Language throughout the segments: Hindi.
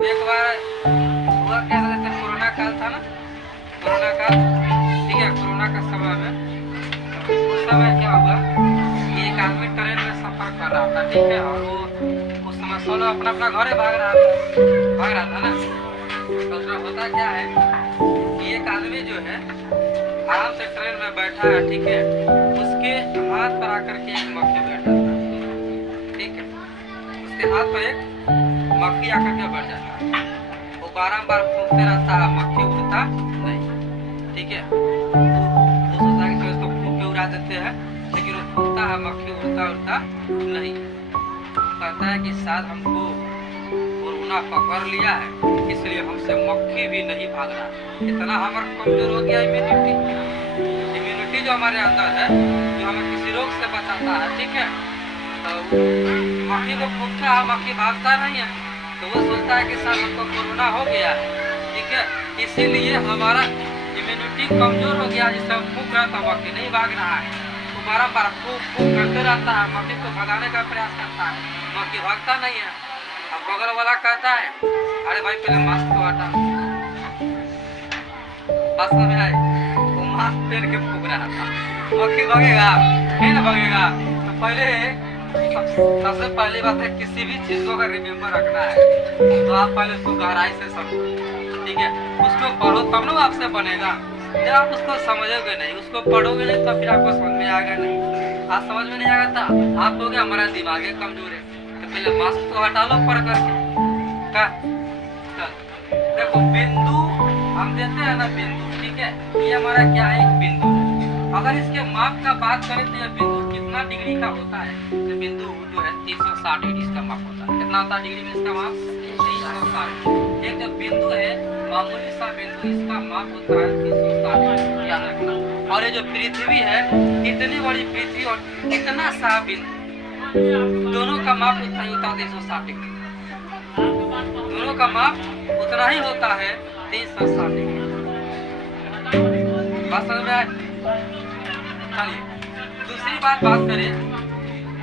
एक बार हुआ क्या था, जैसे कोरोना काल था ना, कोरोना काल, ठीक है, कोरोना का समय में उस समय क्या हुआ कि एक आदमी ट्रेन में सफर कर रहा था, ठीक है, और वो उस समय सोलो अपना अपना घरे भाग रहा था ना। तो उसमें होता क्या है कि एक आदमी जो है आराम से ट्रेन में बैठा है, ठीक है, उसके हाथ पर आकर के एक मक्खी बैठा था, ठीक है, उसके हाथ पर एक मक्खी आकर के बैठ जाता है। वो बारंबार फूंकते रहता है, मक्खी उड़ता नहीं, ठीक है। वो सोचता है कि चलो इसको फूंक के उड़ा देते हैं, लेकिन वो फूंकता है, मक्खी उड़ता नहीं। कहता है कि शायद हमको कोरोना पकड़ लिया है, इसलिए हमसे मक्खी भी नहीं भाग रहा। इतना हमारा कमजोर हो गया इम्यूनिटी जो हमारे अंदर है, जो हमें किसी रोग से बचाता है, ठीक है। तो मक्खी को फूंकता है, मक्खी भागता नहीं है, तो वो सोचता है कि शायद हमको कोरोना हो गया है, ठीक है, इसीलिए हमारा इम्यूनिटी कमजोर हो गया, जिससे हम फूंक रहा था मक्खी नहीं भाग रहा है। तो बारम्बार फूंक करते रहता है, मक्खी को भगाने का प्रयास करता है, मक्खी भागता नहीं है। अब बगल वाला कहता है अरे भाई पहले मास्क तो हटा, बात समझ में आए? वो मास्क पहन के फूंक रहा था, मक्खी भागेगा नहीं ना भागेगा। तो पहले सबसे पहली बात है, किसी भी चीज को अगर रिमेम्बर रखना है तो आप पहले उसको गहराई से समझो, ठीक है, उसको पढ़ो तब ना आपसे बनेगा। जब आप उसको समझोगे नहीं, उसको पढ़ोगे नहीं, तो फिर आपको समझ में आएगा नहीं। आज समझ में नहीं आएगा तो आप कहोगे हमारा दिमाग कमजोर है। तो पहले मास्क तो हटा लो पढ़ करके का। चल देखो, बिंदु हम देते हैं ना, बिंदु, ठीक है, ये हमारा क्या है, एक बिंदु है। अगर इसके माप का बात करें तो यह बिंदु कितना डिग्री का होता है, तो बिंदु जो है 360 डिग्री इसका माप होता है। कितना होता है डिग्री में इसका माप? 360। एक जो बिंदु है, मामूली सा बिंदु, इसका माप होता है 360 डिग्री, याद रखना। और ये जो पृथ्वी है, इतनी बड़ी पृथ्वी और इतना सा बिंदु, दोनों का माप उतना ही होता है 360 डिग्री। दोनों का माप उतना ही होता है 360 डिग्री। बात समझ में आए? चलिए दूसरी बात करें,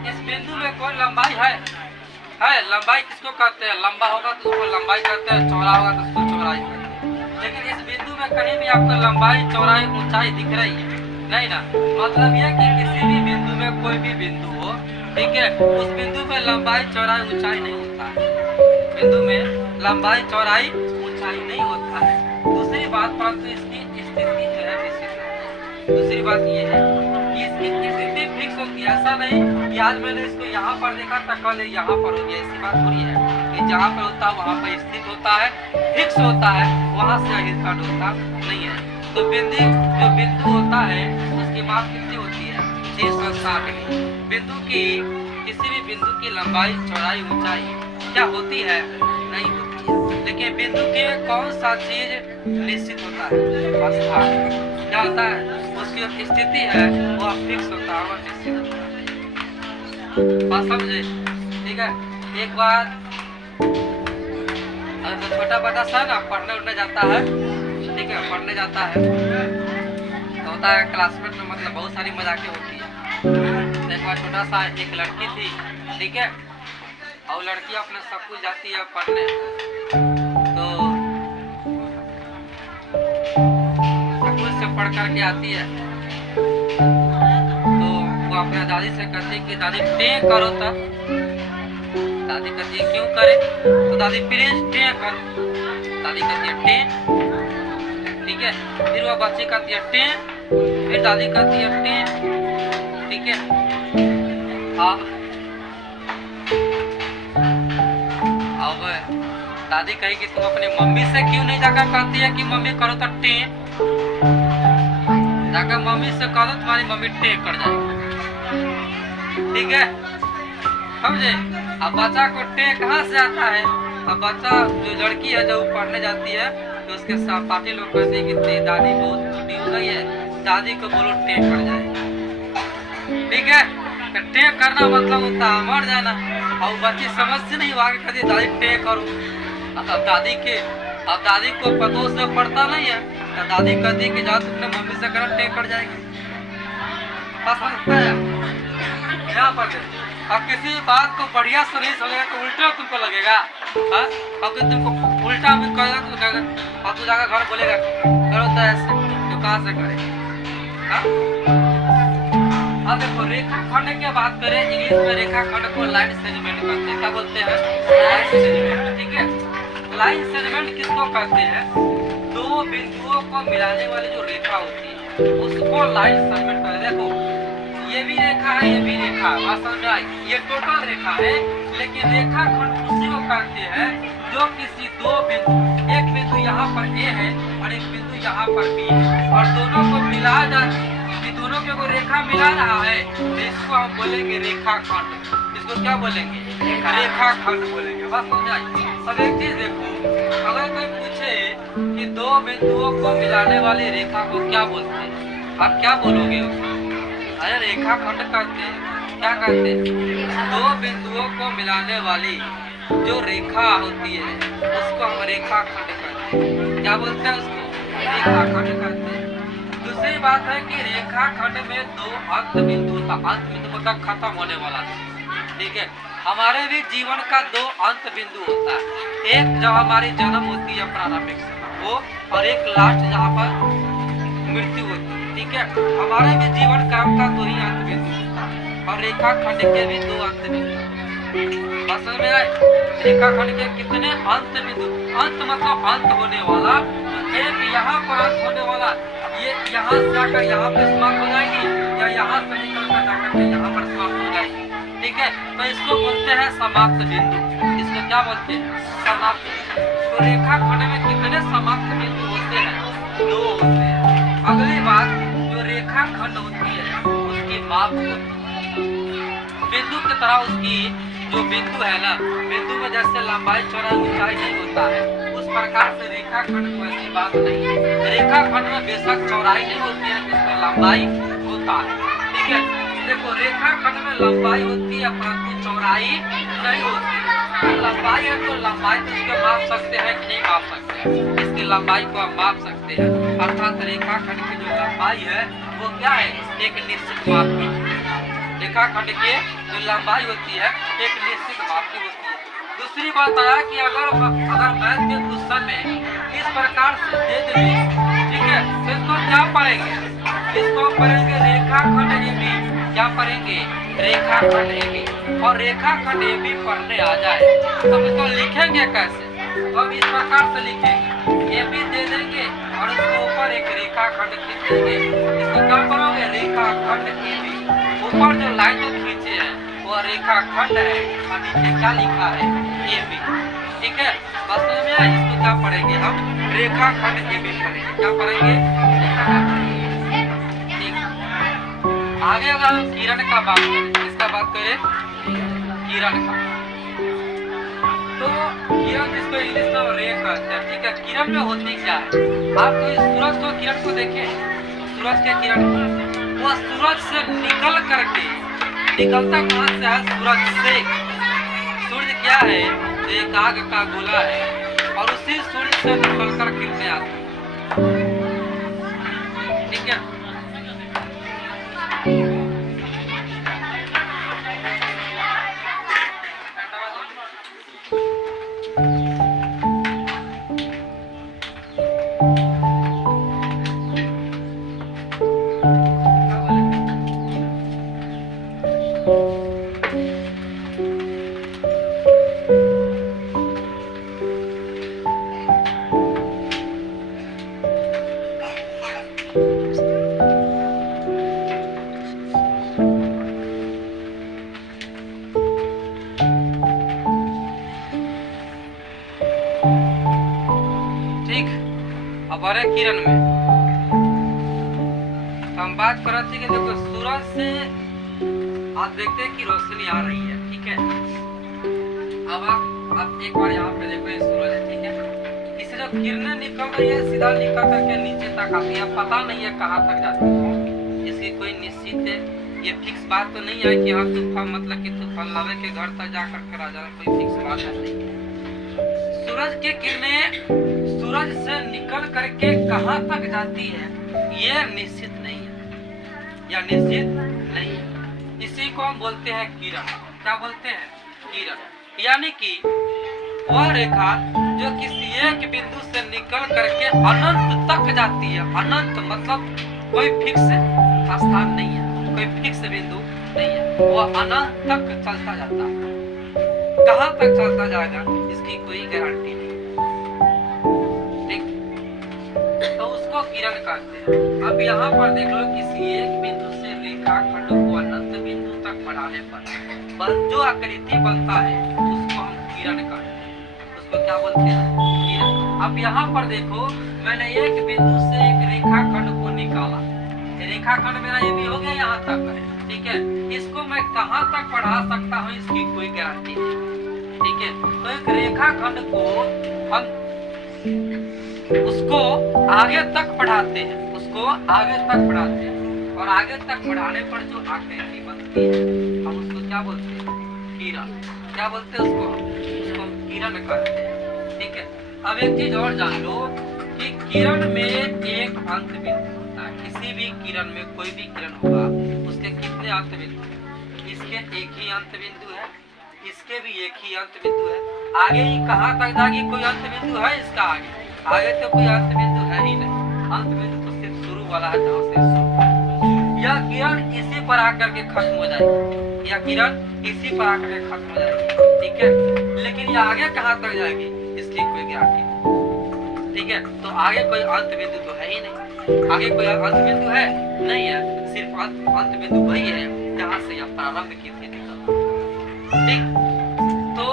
इस बिंदु में कोई लंबाई है? लंबाई किसको कहते हैं? लंबा होगा तो उसको लंबाई कहते हैं, चौड़ा होगा तो उसको चौड़ाई कहते हैं। लेकिन इस बिंदु में कहीं भी आपको लंबाई, चौड़ाई, ऊंचाई दिख रही है नहीं ना। मतलब यह कि किसी भी बिंदु में, कोई भी बिंदु हो, ठीक है, उस बिंदु में लंबाई, चौड़ाई, ऊंचाई नहीं होता है। बिंदु में लंबाई, चौड़ाई, ऊंचाई नहीं होता है। दूसरी बात, परंतु इसकी स्थिति जो है निश्चित है। दूसरी बात ये है कि इसकी स्थिति फिक्स होती है। ऐसा नहीं कि आज मैंने इसको यहाँ पर देखा था, कल यहाँ पर हो गया, ऐसी बात थोड़ी है कि जहाँ पर होता है वहाँ पर स्थित होता है, फिक्स होता है, वहाँ से हिलकट होता नहीं है। तो जो बिंदु होता है उसकी माप कितनी होती है? 360 डिग्री। बिंदु की, किसी भी बिंदु की लंबाई, चौड़ाई, ऊंचाई क्या होती है? नहीं होती है। लेकिन बिंदु के कौन सा चीज निश्चित होता है? स्थान। क्या होता है? उसकी जो स्थिति है वो फिक्स होता है और निश्चित होता है। बात समझे? ठीक है। एक बार तो छोटा बच्चा सा ना पढ़ने उठने जाता है, ठीक है, पढ़ने जाता है तो होता है क्लासमेट में, मतलब बहुत सारी मजाकें होती है। एक बार छोटा सा एक लड़की थी, ठीक है, और लड़की अपने स्कूल जाती है पढ़ने, तो स्कूल से पढ़ करके आती है तो वो अपने दादी से कहती है कि दादी टे करो तब। दादी कहती है क्यों करे? तो दादी प्लीज टे कर। दादी कहती है टे, ठीक है, फिर वो बच्ची कहती है टे, फिर दादी कहती है टे, ठीक है। अब दादी कही कि तुम अपनी मम्मी से क्यों नहीं जाकर कहती है कि मम्मी करो तो टे? जाकर मम्मी से कह दो, तुम्हारी मम्मी टे कर जाएगी, ठीक है, समझे? अब बच्चा को टे कहाँ से आता है? अब बच्चा, जो लड़की है जब पढ़ने जाती है तो उसके साथ पार्टी लोग कहते हैं कि दादी बहुत बूढ़ी हो गई है, दादी को बोलो टे कर जाए, ठीक है। तो टे करना मतलब होता है मर जाना। और बच्ची समझ से नहीं आगे कहती दादी टे करो। अब दादी को पतों से पढ़ता नहीं है, तो दादी कहती है कि जाओ तुमने मम्मी से करो टे कर जाएगी। पसंद है यहाँ पर और किसी बात को बढ़िया से नहीं समझेगा तो उल्टा तुमको लगेगा। हाँ, और कि तुमको उल्टा भी कहेगा तो कहेगा, और तू जाकर घर बोलेगा करो तो ऐसे, तो कहाँ से करे। हाँ, अब देखो रेखाखंड की बात करें, इंग्लिश में रेखाखंड को लाइन सेगमेंट कहते हैं। क्या बोलते हैं? Line segment. ठीक है, लाइन सेगमेंट किसको कहते हैं? दो बिंदुओं को मिलाने वाली जो रेखा होती है उसको लाइन सेगमेंट कहते हैं। देखो ये भी रेखा है, ये भी रेखा, बात समझ में आई? ये टोटल रेखा है, लेकिन रेखाखंड उसी को कहते हैं जो किसी दो बिंदु, एक बिंदु यहाँ पर ए है और एक बिंदु यहाँ पर बी है, और दोनों को मिला दोनों के को रेखा मिला रहा है, तो इसको हम बोलेंगे रेखाखंड। इसको क्या बोलेंगे? रेखाखंड बोलेंगे। बात समझ आई? अब एक चीज देखो, अगर कोई पूछे कि दो बिंदुओं को मिलाने वाली रेखा को क्या बोलते हैं, आप क्या बोलोगे? अरे रेखाखंड कहते हैं। क्या कहते हैं? दो बिंदुओं को मिलाने वाली जो रेखा होती है उसको हम रेखाखंड कहते हैं। क्या बोलते हैं उसको? रेखाखंड कहते हैं। दूसरी बात है कि रेखाखंड में दो अंत बिंदु था, अंत बिंदु मतलब खत्म होने वाला था। ठीक है, हमारे भी जीवन का दो अंत बिंदु होता है, एक जब हमारी जन्म होती है प्रारंभिक वो, और एक लास्ट जहाँ पर मृत्यु होती है। ठीक है, हमारे भी जीवन क्रम का दो ही अंत बिंदु होता है, और रेखाखंड के भी दो अंत बिंदु। समझ में आए? रेखाखंड के कितने अंत बिंदु? अंत मतलब अंत होने वाला, एक यहाँ पर अंत होने वाला, ये यहाँ से जाकर यहाँ पे समाप्त हो जाएगी, या यहाँ से निकल कर जाकर के यहाँ पर समाप्त हो जाएगी। ठीक है, तो इसको बोलते हैं समाप्त बिंदु। इसको क्या बोलते हैं? समाप्त बिंदु। तो रेखाखंड में कितने समाप्त बिंदु होते हैं? दो होते हैं। अगली बात, जो रेखाखंड होती है उसकी माप बिंदु की तरह, उसकी जो बिंदु है ना, बिंदु में जैसे लंबाई चौड़ाई ऊंचाई नहीं होता है, उस प्रकार से रेखाखंड को ऐसी बात नहीं है। रेखाखंड में बेशक चौड़ाई नहीं होती है, इसमें लंबाई होता है। ठीक है, देखो रेखाखंड में लंबाई होती है परंतु चौड़ाई नहीं होती है। लंबाई है तो लंबाई तो इसको माप सकते हैं कि नहीं माप सकते हैं? इसकी लंबाई को हम माप सकते हैं, अर्थात रेखाखंड की जो लंबाई है वो क्या है? एक निश्चित माप की। रेखाखंड की जो लंबाई होती है एक निश्चित माप की होती है। दूसरी बात आया कि अगर मैथ के क्वेश्चन में इस प्रकार से दे देंगे, ठीक है, तो इसको क्या पढ़ेंगे? इसको पढ़ेंगे रेखाखंड AB। क्या पढ़ेंगे? रेखाखंड AB। और रेखाखंड AB पढ़ने आ जाए तो इसको लिखेंगे कैसे? तो हम इस प्रकार से लिखेंगे, AB दे देंगे और उसके ऊपर एक रेखाखंड खींच देंगे। इसको क्या पढ़ोगे? रेखाखंड AB। ऊपर जो लाइन जो खींचे हैं वो रेखाखंड है और नीचे क्या लिखा है? AB। ठीक है, बस में इसको क्या पढ़ेंगे हम? रेखाखंड AB पढ़ेंगे। क्या पढ़ेंगे? रेखाखंड। ठीक, आगे अगर हम किरण का बात करें, किसका बात करें? किरण का। तो किरण जिसको इंग्लिश में रे कहते हैं। ठीक है, किरण में होती क्या है? आप तो इस सूरज को किरण को देखें, सूरज के किरण, वो सूरज से निकल करके, निकलता कहाँ से है? सूरज से। सूर्य क्या है? एक आग का गोला है और उसी सूर्य से निकल कर किरणें आती हैं। ठीक है, हमारे किरण में तो हम बात कर रहे थे कि देखो सूरज से आप देखते हैं कि रोशनी आ रही है। ठीक है, अब आप एक बार यहाँ पे देखो, ये सूरज है। ठीक है, इससे जो किरणें निकल रही है सीधा निकल करके नीचे तक आती है, पता नहीं है कहाँ तक जाती है। इसकी कोई निश्चित है, ये फिक्स बात तो नहीं है कि हाँ तूफान मतलब कि तूफान लावे के घर तक जाकर के राजा, कोई फिक्स बात है नहीं। सूरज की किरणें सूरज से निकल करके कहाँ तक जाती है ये निश्चित नहीं है, या निश्चित नहीं है। इसी को हम बोलते हैं किरण। क्या बोलते हैं? किरण। यानी कि वह रेखा जो किसी एक बिंदु से निकल करके अनंत तक जाती है। अनंत मतलब कोई फिक्स स्थान नहीं है, कोई फिक्स बिंदु नहीं है, वह अनंत तक चलता जाता है। कहाँ तक चलता जाएगा इसकी कोई गारंटी नहीं। तो उसको किरण कहते हैं। अब यहाँ पर देख लो, किसी एक बिंदु से रेखाखंड को अनंत बिंदु तक बढ़ाने पर जो आकृति बनता है उसको हम किरण कहते हैं। उसको क्या बोलते हैं? किरण। अब यहाँ पर देखो, मैंने एक बिंदु से एक रेखाखंड को निकाला। रेखाखंड मेरा ये भी हो गया यहाँ तक है, ठीक है। इसको मैं कहाँ तक बढ़ा सकता हूँ इसकी कोई गारंटी नहीं, ठीक है। तो एक रेखाखंड को हम उसको आगे तक बढ़ाते हैं, उसको आगे तक बढ़ाते हैं, और आगे तक बढ़ाने पर जो आकृति बनती है हम उसको क्या बोलते हैं? किरण। क्या बोलते हैं उसको? उसको हम किरण कहते हैं, ठीक है। अब एक चीज और जान लो कि किरण में एक अंत बिंदु होता है। किसी भी किरण में, कोई भी किरण होगा, उसके कितने अंत बिंदु? इसके एक ही अंत बिंदु है, इसके भी एक ही अंत बिंदु है। आगे ही कहाँ तक जाएगी? कोई अंत बिंदु है इसका? आगे तो कोई अंत बिंदु है ही नहीं। अंत बिंदु तो सिर्फ शुरू वाला है, जहाँ से शुरू। यह किरण इसी पर आकर के खत्म हो जाएगी, यह किरण इसी पर आकर के खत्म हो जाएगी, ठीक है। लेकिन ये आगे कहाँ तक जाएगी इसकी कोई गारंटी नहीं, ठीक है। तो आगे कोई अंत बिंदु तो है ही नहीं। आगे कोई अंत बिंदु है नहीं है, सिर्फ अंत बिंदु वही है जहाँ से यह प्रारंभ की थी, ठीक। तो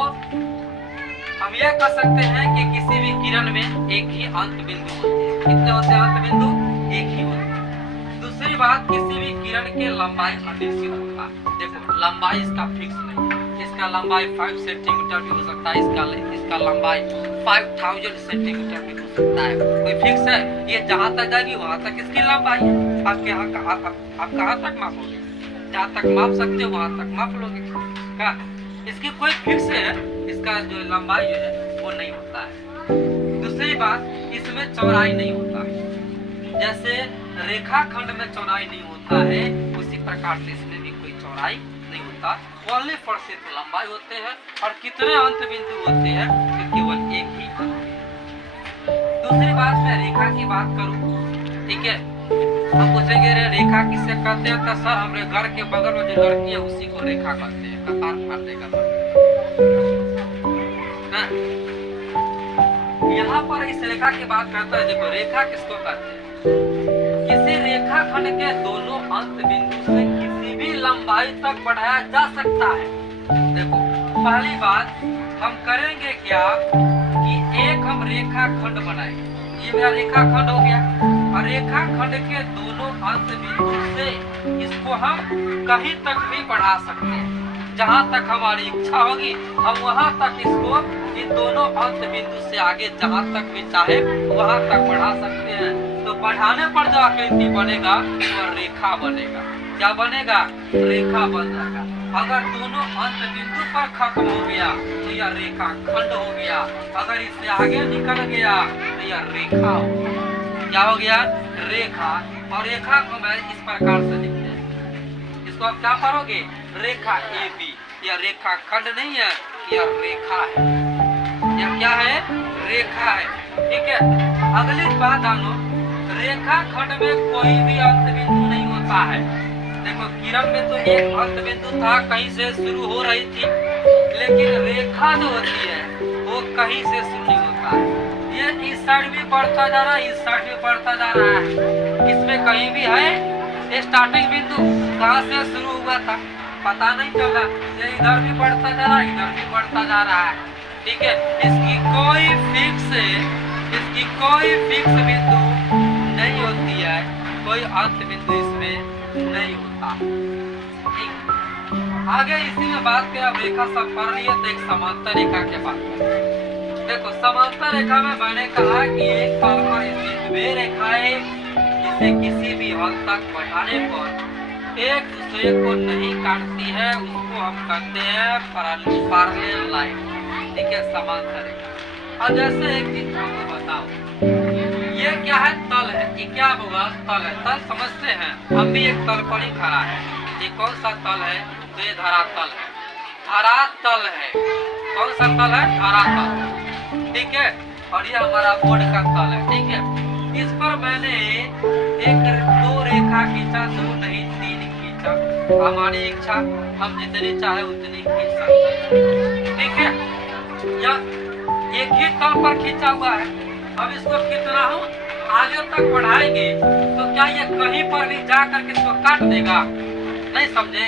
हम यह कह सकते हैं कि किसी भी किरण में एक ही अंत बिंदु होते हैं। कितने होते हैं अंत बिंदु? एक ही होते हैं। दूसरी बात, किसी भी किरण की लंबाई अनिश्चित होता है। देखो, लंबाई इसका फिक्स नहीं है। इसका लंबाई 5 सेंटीमीटर भी हो सकता है, इसका लंबाई 5000 सेंटीमीटर भी हो सकता है। कोई फिक्स है? ये जहाँ तक जाएगी वहाँ तक इसकी लंबाई है। आप कहाँ तक मापोगे? जहाँ तक माप सकते हो वहाँ तक माप लोगे। क्या इसकी कोई फिक्स है? इसका जो लंबाई जो है वो नहीं होता है। दूसरी बात, इसमें चौड़ाई नहीं होता है। जैसे रेखाखंड में चौड़ाई नहीं होता है, उसी प्रकार से इसमें भी कोई चौड़ाई नहीं होता। ओनली फॉर सिर्फ लंबाई होते हैं। और कितने अंत बिंदु होते हैं? तो केवल एक ही अंत। दूसरी बात, मैं रेखा की बात करूँ, ठीक है। हम पूछेंगे रेखा किसे कहते हैं? तो सर, हमारे घर के बगल में जो लड़की है उसी को रेखा कहते हैं। कतार फाड़ने का यहाँ पर इस रेखा की बात करता है। देखो, रेखा किसको कहते हैं? किसी रेखाखंड के दोनों अंत बिंदु से किसी भी लंबाई तक बढ़ाया जा सकता है। देखो, पहली बात हम करेंगे क्या कि एक हम रेखाखंड बनाएंगे। ये मेरा रेखाखंड हो गया, और रेखाखंड के दोनों अंत बिंदु से इसको हम कहीं तक भी बढ़ा सकते हैं। जहाँ तक हमारी इच्छा होगी हम वहाँ तक इसको, इन दोनों अंत बिंदु से आगे जहाँ तक भी चाहे वहाँ तक बढ़ा सकते हैं। तो बढ़ाने पर जो आकृति बनेगा वह रेखा बनेगा। क्या बनेगा? रेखा बन जाएगा। अगर दोनों अंत बिंदु पर खत्म हो गया तो यह रेखा खंड हो गया। अगर इससे आगे निकल गया तो यह रेखा हो गया। क्या हो गया? रेखा। और रेखा को मैं इस प्रकार से लिखते हैं। इसको आप क्या पढ़ोगे? रेखा AB। यह रेखा खंड नहीं है, यह रेखा है। यह क्या है? रेखा है, ठीक है। अगली बात जानो, रेखा खंड में कोई भी अंत बिंदु नहीं होता है। देखो, किरण में तो एक अंत बिंदु था, कहीं से शुरू हो रही थी, लेकिन रेखा जो होती है वो कहीं से शुरू नहीं होता है। ये इस साइड भी बढ़ता जा रहा है, इस साइड भी बढ़ता जा रहा है। इसमें कहीं भी है स्टार्टिंग बिंदु, कहाँ से शुरू हुआ था पता नहीं चला। ये इधर भी बढ़ता जा रहा है, इधर भी बढ़ता जा रहा है, ठीक है। इसकी कोई फिक्स बिंदु नहीं होती है, कोई अंत बिंदु इसमें नहीं होता, ठीक। आगे इसी में बात करें, अब रेखा सब पढ़ लिए तो एक समांतर रेखा के बात करें। देखो, समांतर रेखा में मैंने कहा कि एक तल पर स्थित वे रेखाएं जिसे किसी भी हद तक बढ़ाने पर एक दूसरे को नहीं काटती है, उसको हम कहते हैं पैरेलल लाइन, ठीक है, समांतर रेखा। और जैसे एक चीज आपको बताओ, ये क्या है? तल है। ये क्या होगा? तल है। तल समझते हैं? हम भी एक तल पर ही खड़ा है। ये कौन सा तल है? तो ये धरातल है, धरातल है। कौन सा तल है? धरातल। ठीक है, और ये हमारा बोर्ड का तल है। ठीक है, इस पर मैंने एक दो रेखा खींचा, दो नहीं तीन खींचा। हमारी इच्छा, हम जितनी चाहे उतनी खींच सकते हैं। ठीक है, यह एक ही तल पर खींचा हुआ है। अब इसको कितना हम आगे तक बढ़ाएंगे तो क्या ये कहीं पर भी जा करके इसको काट देगा? नहीं समझे?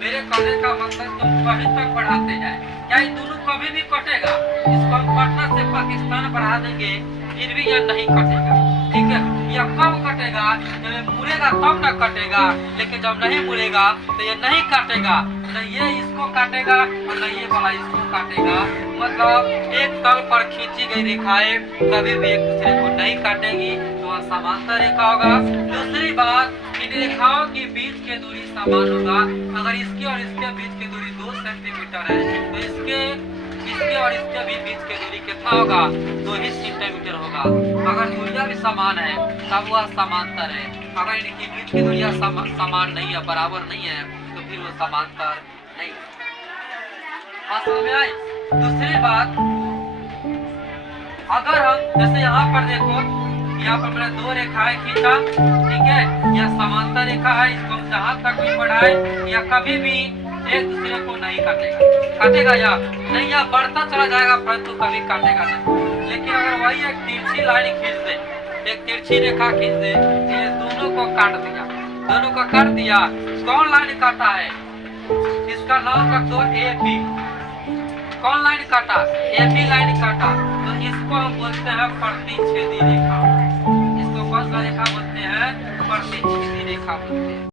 मेरे कहने का मतलब तुम कहीं तक बढ़ाते जाए, क्या ये दोनों कभी भी कटेगा? इसको हम पटना से पाकिस्तान बढ़ा देंगे फिर भी यह नहीं कटेगा। ठीक है, यह कब कटेगा? जब मुड़ेगा तब न कटेगा, लेकिन जब नहीं मुड़ेगा तो ये नहीं काटेगा। न ये इसको काटेगा और न ये वाला इसको काटेगा। मतलब एक तल पर खींची गई रेखाएं कभी भी एक दूसरे को नहीं काटेगी, तो वह समांतर रेखा होगा। दूसरी बात, इन रेखाओं के बीच की दूरी समान होगा। अगर इसके और इसके बीच की दूरी 2 सेंटीमीटर है तो इसके और इसके भी बीच की दूरी कितना होगा? 2 ही सेंटीमीटर होगा। अगर दूरियां भी समान है तब वह समांतर है। अगर इनकी बीच की दूरियां समान नहीं है, बराबर नहीं है, तो फिर वो समांतर नहीं। समझ में आई? दूसरी बात, अगर हम जैसे यहाँ पर देखो, यहाँ पर मैंने 2 रेखाएं खींचा। ठीक है, यह समांतर रेखा है, इसको हम जहाँ तक भी बढ़ाए यह कभी भी एक दूसरे को नहीं काटेगा। काटेगा या नहीं? यह बढ़ता चला जाएगा परंतु कभी काटेगा नहीं। लेकिन अगर वही एक तिरछी लाइन खींच दे, एक तिरछी रेखा खींच दे, ये दोनों को काट दिया। दोनों को काट दिया। कौन लाइन काटा है? इसका नाम रख दो AB। कौन लाइन काटा? AB लाइन काटा। तो इसको हम बोलते हैं प्रतिच्छेदी रेखा। इसको कौन सा रेखा बोलते हैं? प्रतिच्छेदी रेखा बोलते हैं।